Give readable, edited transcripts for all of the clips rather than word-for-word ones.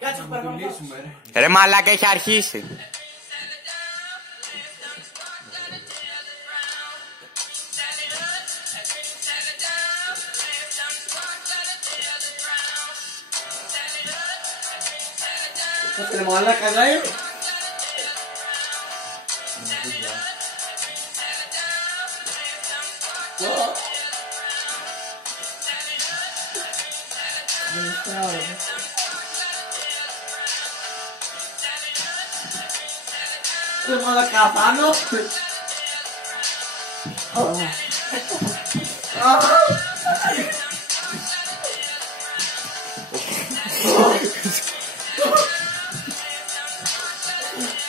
Κάτσε να παρακολουθήσουμε. Ρε μαλάκα, έχει αρχίσει. Κάτσε ρε μαλάκα, λέει. Ρε μαλάκα, πάνω.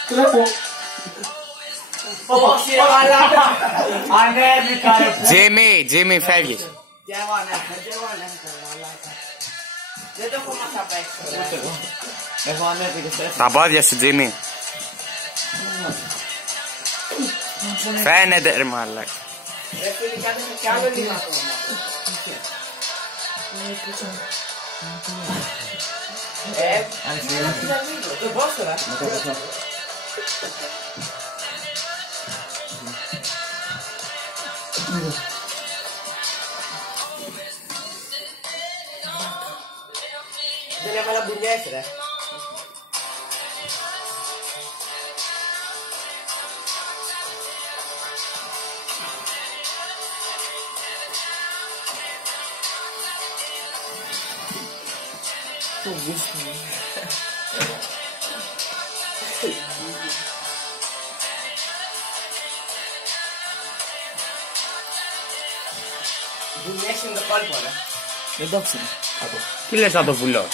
Τρέχω. Όχι ρε μαλάκα. Ανέβηκα ρε. Τζίμι, φεύγεις. Κι εγώ ανέβηκα ρε μαλάκα. Δεν το έχω μάθει απ' έξω ρε. Εγώ ανέβηκε. Τα πόδια σου, Τζίμι. Φαίνεται ρε μαλάκα. Ρε φίλοι, κάντε κι άλλο λίγο ακόμα. Το πώς τώρα. Δεν έβαλα μπουνιές ρε. Το γούστο μου. Μπουνιές είναι το κόλπο ρε. Δεν το ξέρω. Τι λες να το βουλώ.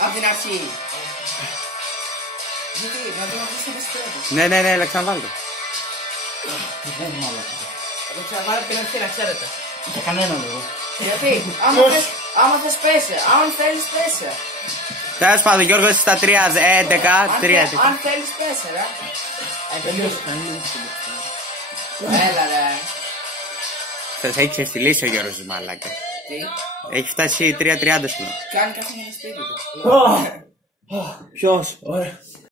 Απ' την αρχή. Γιατί, να το αφήσεις όπως πρέπει. Ναι, έλα ξαναβάλω το. Θα το ξαναβάλω την αρχή να ξέρετε. Για κανέναν εγώ. Γιατί, άμα θες πέσε, άμα θέλεις πέσε. Τέλος πάντων, Γιώργος είσαι στα 3-11. Αν θέλεις πέσε ρε. Έλα ρε. Σας έχει ξεφτυλίσει ο Γιώργος μαλάκα. Τι, Έχει φτάσει 3-30 σήμερα. κάνει κάθε ένα σπίτι του. Ποιος, ωραία.